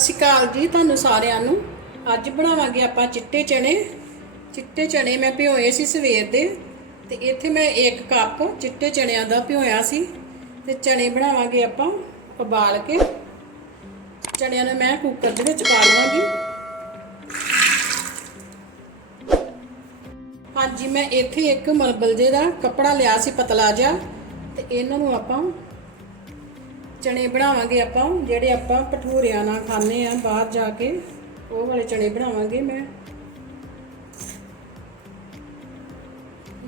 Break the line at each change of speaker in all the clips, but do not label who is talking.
ਸਤਿ ਸ਼੍ਰੀ ਅਕਾਲ ਜੀ ਤੁਹਾਨੂੰ ਸਾਰਿਆਂ ਨੂੰ। ਅੱਜ ਬਣਾਵਾਂਗੇ ਆਪਾਂ ਚਿੱਟੇ ਚਣੇ ਚਿੱਟੇ ਚਣੇ ਮੈਂ ਭਿਓਏ ਸੀ ਸਵੇਰ ਦੇ। ਤੇ ਇੱਥੇ ਮੈਂ 1 ਕੱਪ ਚਿੱਟੇ ਚਣਿਆਂ ਦਾ ਭਿਓਇਆ ਸੀ। ਤੇ ਚਣੇ ਬਣਾਵਾਂਗੇ ਆਪਾਂ ਉਬਾਲ ਕੇ। ਚਣਿਆਂ ਨੂੰ ਮੈਂ ਕੁੱਕਰ ਦੇ ਵਿੱਚ ਪਾ ਲਵਾਂਗੀ। ਹਾਂਜੀ, ਮੈਂ ਇੱਥੇ ਇੱਕ ਮਲਬਲ ਜੇ ਦਾ ਕੱਪੜਾ ਲਿਆ ਸੀ ਪਤਲਾ ਜਿਹਾ। ਤੇ ਇਹਨਾਂ ਨੂੰ ਆਪਾਂ ਚਣੇ ਬਣਾਵਾਂਗੇ ਆਪਾਂ, ਜਿਹੜੇ ਆਪਾਂ ਭਟੂਰਿਆਂ ਨਾਲ ਖਾਂਦੇ ਆ ਬਾਹਰ ਜਾ ਕੇ, ਉਹ ਵਾਲੇ ਚਣੇ ਬਣਾਵਾਂਗੇ ਮੈਂ।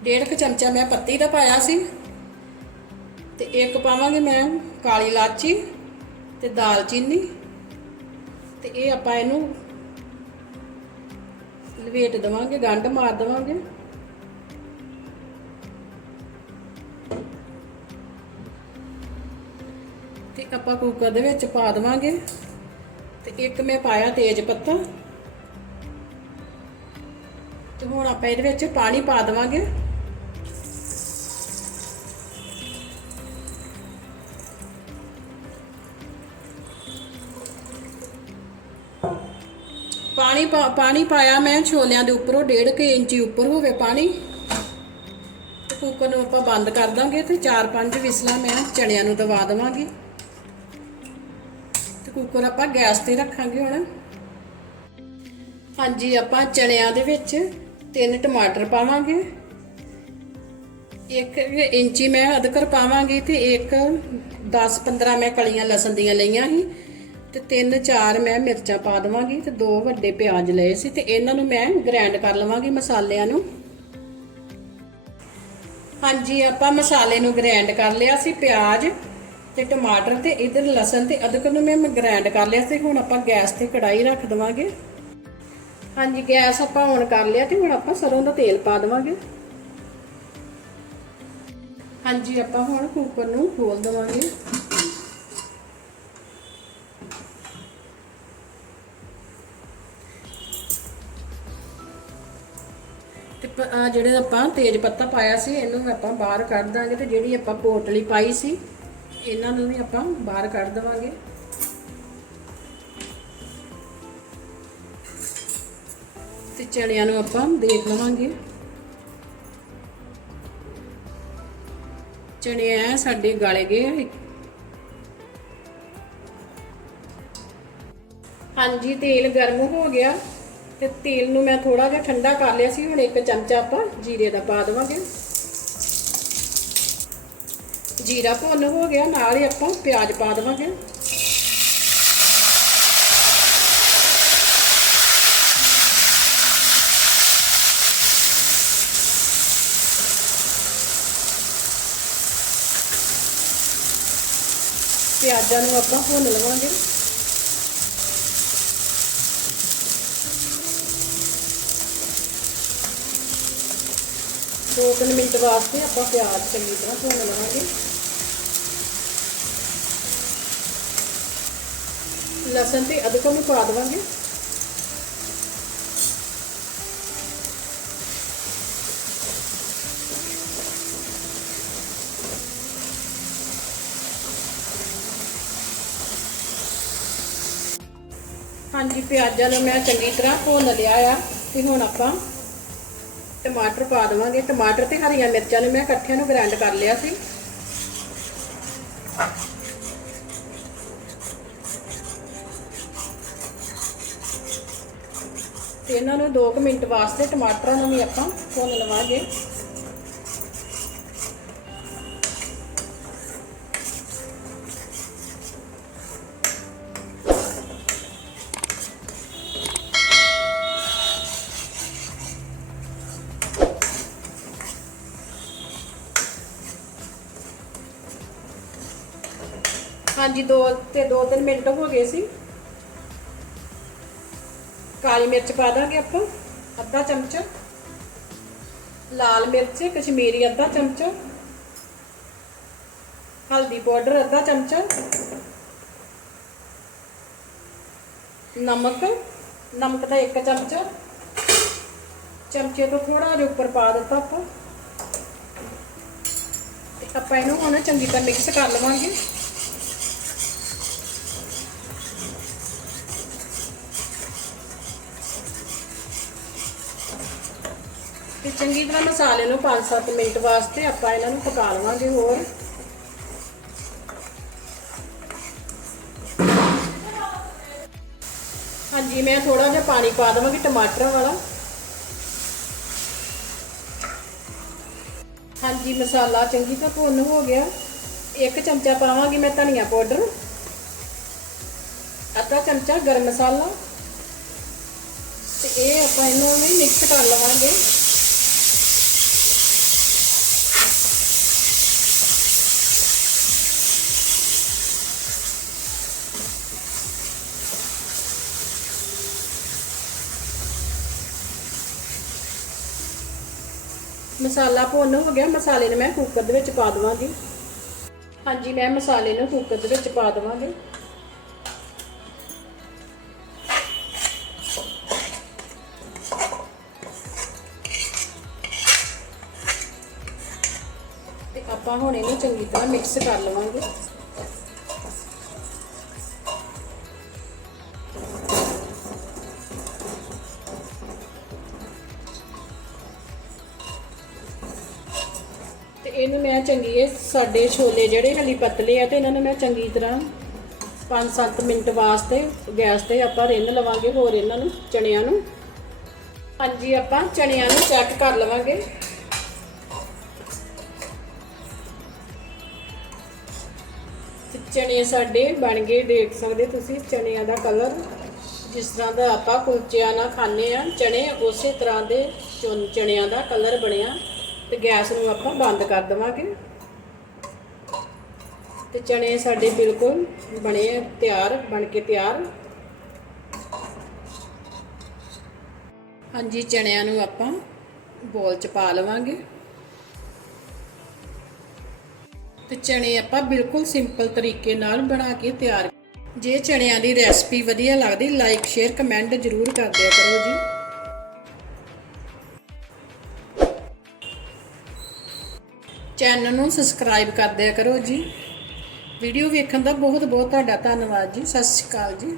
ਡੇਢ ਕੁ ਚਮਚਾ ਮੈਂ ਪੱਤੀ ਦਾ ਪਾਇਆ ਸੀ, ਤੇ ਇੱਕ ਪਾਵਾਂਗੇ ਮੈਂ ਕਾਲੀ ਇਲਾਚੀ ਤੇ ਦਾਲਚੀਨੀ, ਤੇ ਇਹ ਆਪਾਂ ਇਹਨੂੰ ਲਵੇਟ ਦਵਾਂਗੇ, ਗੰਢ ਮਾਰ ਦਵਾਂਗੇ। ਤੇ ਆਪਾਂ ਕੁੱਕਰ ਦੇ ਵਿੱਚ ਪਾ ਦਵਾਂਗੇ। ਤੇ ਇੱਕ ਮੈਂ ਪਾਇਆ ਤੇਜ ਪੱਤਾ। ਤੇ ਹੁਣ ਆਪਾਂ ਇਹਦੇ ਵਿੱਚ ਪਾਣੀ ਪਾ ਦਵਾਂਗੇ। ਪਾਣੀ ਪਾ- ਪਾਣੀ ਪਾਇਆ ਮੈਂ ਛੋਲਿਆਂ ਦੇ ਉੱਪਰੋਂ, ਡੇਢ ਕੁ ਇੰਚੀ ਉੱਪਰ ਹੋਵੇ ਪਾਣੀ। ਤੇ ਕੁੱਕਰ ਨੂੰ ਆਪਾਂ ਬੰਦ ਕਰ ਦਾਂਗੇ ਤੇ 4-5 ਵਿਸਲਾਂ ਮੈਂ ਚਣਿਆਂ ਨੂੰ ਦਵਾ ਦਵਾਂਗੀ। ਕੁੱਕਰ ਆਪਾਂ ਗੈਸ ਤੇ ਰੱਖਾਂਗੇ ਹੁਣ। ਹਾਂਜੀ, ਆਪਾਂ ਚਣਿਆਂ ਦੇ ਵਿੱਚ ਤਿੰਨ ਟਮਾਟਰ ਪਾਵਾਂਗੇ। ਇੱਕ ਇੰਚੀ ਮੈਂ ਅਦਰਕ ਪਾਵਾਂਗੀ ਤੇ ਇੱਕ 10-15 ਮੈਂ ਕਲੀਆਂ ਲਸਣ ਦੀਆਂ ਲਈਆਂ ਸੀ ਤੇ ਤਿੰਨ ਚਾਰ ਮੈਂ ਮਿਰਚਾਂ ਪਾ ਦਵਾਂਗੀ ਤੇ ਦੋ ਵੱਡੇ ਪਿਆਜ਼ ਲਏ ਸੀ ਤੇ ਇਹਨਾਂ ਨੂੰ ਮੈਂ ਗ੍ਰਾਈਂਡ ਕਰ ਲਵਾਂਗੀ ਮਸਾਲਿਆਂ ਨੂੰ। ਹਾਂਜੀ, ਆਪਾਂ ਮਸਾਲੇ ਨੂੰ ਗ੍ਰਾਈਂਡ ਕਰ ਲਿਆ ਸੀ ਪਿਆਜ਼। ਤੇ ਟਮਾਟਰ ਤੇ ਇਧਰ ਲਸਣ ਤੇ ਅਦਰਕ ਨੂੰ ਮੈਂ ਗ੍ਰਾਈਂਡ ਕਰ ਲਿਆ ਸੀ, ਹੁਣ ਆਪਾਂ ਗੈਸ ਤੇ ਕੜਾਈ ਰੱਖ ਦਵਾਂਗੇ। ਹਾਂਜੀ, ਗੈਸ ਆਪਾਂ ਔਨ ਕਰ ਲਿਆ ਤੇ ਹੁਣ ਆਪਾਂ ਸਰੋਂ ਦਾ ਤੇਲ ਪਾ ਦਵਾਂਗੇ। ਹਾਂਜੀ, ਆਪਾਂ ਹੁਣ ਕੁੱਕਰ ਨੂੰ ਖੋਲ ਦਵਾਂਗੇ। ਤੇ ਜਿਹੜੇ ਆਪਾਂ ਤੇਜ ਪੱਤਾ ਪਾਇਆ ਸੀ, ਇਹਨੂੰ ਆਪਾਂ ਬਾਹਰ ਕੱਢ ਦਾਂਗੇ ਤੇ ਜਿਹੜੀ ਆਪਾਂ ਪੋਟਲੀ ਪਾਈ ਸੀ ਇਹਨਾਂ ਨੂੰ ਵੀ ਆਪਾਂ ਬਾਹਰ ਕੱਢ ਦਵਾਂਗੇ। ਤੇ ਚਣਿਆਂ ਨੂੰ ਆਪਾਂ ਦੇਖ ਲਵਾਂਗੇ। ਚਣੇ ਆ ਸਾਡੇ ਗਾਲੇ ਗਏ ਹਾਂਜੀ, ਤੇਲ ਗਰਮ ਹੋ ਗਿਆ। ਤੇ ਤੇਲ ਨੂੰ ਮੈਂ ਥੋੜਾ ਜਿਹਾ ਠੰਡਾ ਕਰ ਲਿਆ ਸੀ। ਹੁਣ ਇੱਕ ਚਮਚਾ ਆਪਾਂ ਜੀਰੇ ਦਾ ਪਾ ਦੇਵਾਂਗੇ। ਜੀਰਾ ਭੁੰਨ ਹੋ ਗਿਆ, ਨਾਲ ਹੀ ਆਪਾਂ ਪਿਆਜ਼ ਪਾ ਦੇਵਾਂਗੇ। ਪਿਆਜ਼ਾਂ ਨੂੰ ਆਪਾਂ ਭੁੰਨ ਲਵਾਂਗੇ। ਦੋ ਤਿੰਨ ਮਿੰਟ ਵਾਸਤੇ ਆਪਾਂ ਪਿਆਜ਼ ਚੰਗੀ ਤਰ੍ਹਾਂ ਭੁੰਨ ਲਵਾਂਗੇ। ਲਸਣ ਤੇ ਅਦਰਕ ਨੂੰ ਪਾ ਦੇਵਾਂਗੇ। ਹਾਂਜੀ, ਪਿਆਜ਼ਾਂ ਨੂੰ ਮੈਂ ਚੰਗੀ ਤਰ੍ਹਾਂ ਭੁੰਨ ਲਿਆ ਆ ਤੇ ਹੁਣ ਆਪਾਂ ਟਮਾਟਰ ਪਾ ਦੇਵਾਂਗੇ। ਟਮਾਟਰ ਤੇ ਹਰੀਆਂ ਮਿਰਚਾਂ ਨੂੰ ਮੈਂ ਇਕੱਠਿਆਂ ਨੂੰ ਗ੍ਰਾਈਂਡ ਕਰ ਲਿਆ ਸੀ। ਤੇ ਇਹਨਾਂ ਨੂੰ 2 ਮਿੰਟ ਵਾਸਤੇ ਟਮਾਟਰਾਂ ਨੂੰ ਵੀ ਆਪਾਂ ਭੁੰਨ ਲਵਾਂਗੇ। ਹਾਂਜੀ, ਦੋ ਤੇ 2-3 ਮਿੰਟ ਹੋ ਗਏ ਸੀ। ਕਾਲੀ ਮਿਰਚ ਪਾ ਦਾਂਗੇ ਆਪਾਂ, ਅੱਧਾ ਚਮਚਾ। ਲਾਲ ਮਿਰਚ, ਕਸ਼ਮੀਰੀ ਅੱਧਾ ਚਮਚਾ। ਹਲਦੀ ਪਾਊਡਰ ਅੱਧਾ ਚਮਚਾ। ਨਮਕ ਨਮਕ ਦਾ ਇੱਕ ਚਮਚਾ। ਚਮਚੇ ਤੋਂ ਥੋੜਾ ਜਿਹਾ ਉੱਪਰ ਪਾ ਦਿੱਤਾ ਆਪਾਂ। ਆਪਾਂ ਇਹਨੂੰ ਹੁਣ ਚੰਗੀ ਤਰ੍ਹਾਂ ਮਿਕਸ ਕਰ ਲਵਾਂਗੇ। ਤੇ ਚੰਗੀ ਤਰ੍ਹਾਂ ਮਸਾਲੇ ਨੂੰ 5-7 ਮਿੰਟ ਵਾਸਤੇ ਆਪਾਂ ਇਹਨਾਂ ਨੂੰ ਪਕਾ ਲਵਾਂਗੇ ਹੋਰ। ਹਾਂਜੀ, ਮੈਂ ਥੋੜਾ ਜਿਹਾ ਪਾਣੀ ਪਾ ਦੇਵਾਂਗੀ ਟਮਾਟਰ ਵਾਲਾ। ਹਾਂਜੀ, ਮਸਾਲਾ ਚੰਗੀ ਤਰ੍ਹਾਂ ਭੁੰਨ ਹੋ ਗਿਆ। ਇੱਕ ਚਮਚਾ ਪਾਵਾਂਗੀ ਮੈਂ ਧਨੀਆ ਪਾਊਡਰ। ਅੱਧਾ ਚਮਚਾ ਗਰਮ ਮਸਾਲਾ। ਤੇ ਇਹ ਆਪਾਂ ਇਹਨੂੰ ਵੀ ਮਿਕਸ ਕਰ ਲਵਾਂਗੇ। ਮਸਾਲਾ ਭੁੰਨ ਹੋ ਗਿਆ। ਮਸਾਲੇ ਨੂੰ ਮੈਂ ਕੁੱਕਰ ਦੇ ਵਿੱਚ ਪਾ ਦਵਾਂਗੀ। ਹਾਂਜੀ, ਮੈਂ ਮਸਾਲੇ ਨੂੰ ਕੁੱਕਰ ਦੇ ਵਿੱਚ ਪਾ ਦਵਾਂਗੀ। ਤੇ ਆਪਾਂ ਹੁਣ ਇਹਨੂੰ ਚੰਗੀ ਤਰ੍ਹਾਂ ਮਿਕਸ ਕਰ ਲਵਾਂਗੇ। ਇਹਨੂੰ ਮੈਂ ਚੰਗੀ ਇਹ ਸਾਡੇ ਛੋਲੇ ਜਿਹੜੇ ਹਲੀ ਪਤਲੇ ਆ ਤੇ ਇਹਨਾਂ ਨੂੰ ਮੈਂ ਚੰਗੀ ਤਰ੍ਹਾਂ 5-7 ਮਿੰਟ ਵਾਸਤੇ ਗੈਸ ਤੇ ਆਪਾਂ ਰਿੰਨ ਲਵਾਂਗੇ, ਹੋਰ ਇਹਨਾਂ ਨੂੰ ਚਣਿਆਂ ਨੂੰ। ਹਾਂਜੀ, ਆਪਾਂ ਚਣਿਆਂ ਨੂੰ ਚੈੱਕ ਕਰ ਲਵਾਂਗੇ। ਚਣੇ ਸਾਡੇ ਬਣ ਗਏ, ਦੇਖ ਸਕਦੇ ਤੁਸੀਂ ਚਣਿਆਂ ਦਾ ਕਲਰ। ਜਿਸ ਤਰ੍ਹਾਂ ਦਾ ਆਪਾਂ ਕੁਲਚਿਆਂ ਨਾਲ ਖਾਂਦੇ ਆ ਚਣੇ ਉਸੇ ਤਰ੍ਹਾਂ ਦੇ ਚੁੰਨ ਚਣਿਆਂ ਦਾ ਕਲਰ ਬਣਿਆ। ਤੇ ਗੈਸ ਨੂੰ ਆਪਾਂ ਬੰਦ ਕਰ ਦੇਵਾਂਗੇ। ਤੇ ਚਣੇ ਸਾਡੇ ਬਿਲਕੁਲ ਬਣੇ ਤਿਆਰ, ਬਣ ਕੇ ਤਿਆਰ। ਹਾਂਜੀ, ਚਣਿਆਂ ਨੂੰ ਆਪਾਂ ਬੋਲ ਚ ਪਾ ਲਵਾਂਗੇ। ਤੇ ਚਣੇ ਆਪਾਂ ਬਿਲਕੁਲ ਸਿੰਪਲ ਤਰੀਕੇ ਨਾਲ ਬਣਾ ਕੇ ਤਿਆਰ ਜੇ ਚਣਿਆਂ ਦੀ ਰੈਸਪੀ ਵਧੀਆ ਲੱਗਦੀ, ਲਾਈਕ, ਸ਼ੇਅਰ, ਕਮੈਂਟ ਜ਼ਰੂਰ ਕਰ ਦਿਆ ਕਰੋ ਜੀ। ਚੈਨਲ ਨੂੰ ਸਬਸਕ੍ਰਾਈਬ ਕਰ ਦਿਆ ਕਰੋ ਜੀ। ਵੀਡੀਓ ਵੇਖਣ ਦਾ ਬਹੁਤ ਬਹੁਤ ਤੁਹਾਡਾ ਧੰਨਵਾਦ ਜੀ। ਸਤਿ ਸ਼੍ਰੀ ਅਕਾਲ ਜੀ।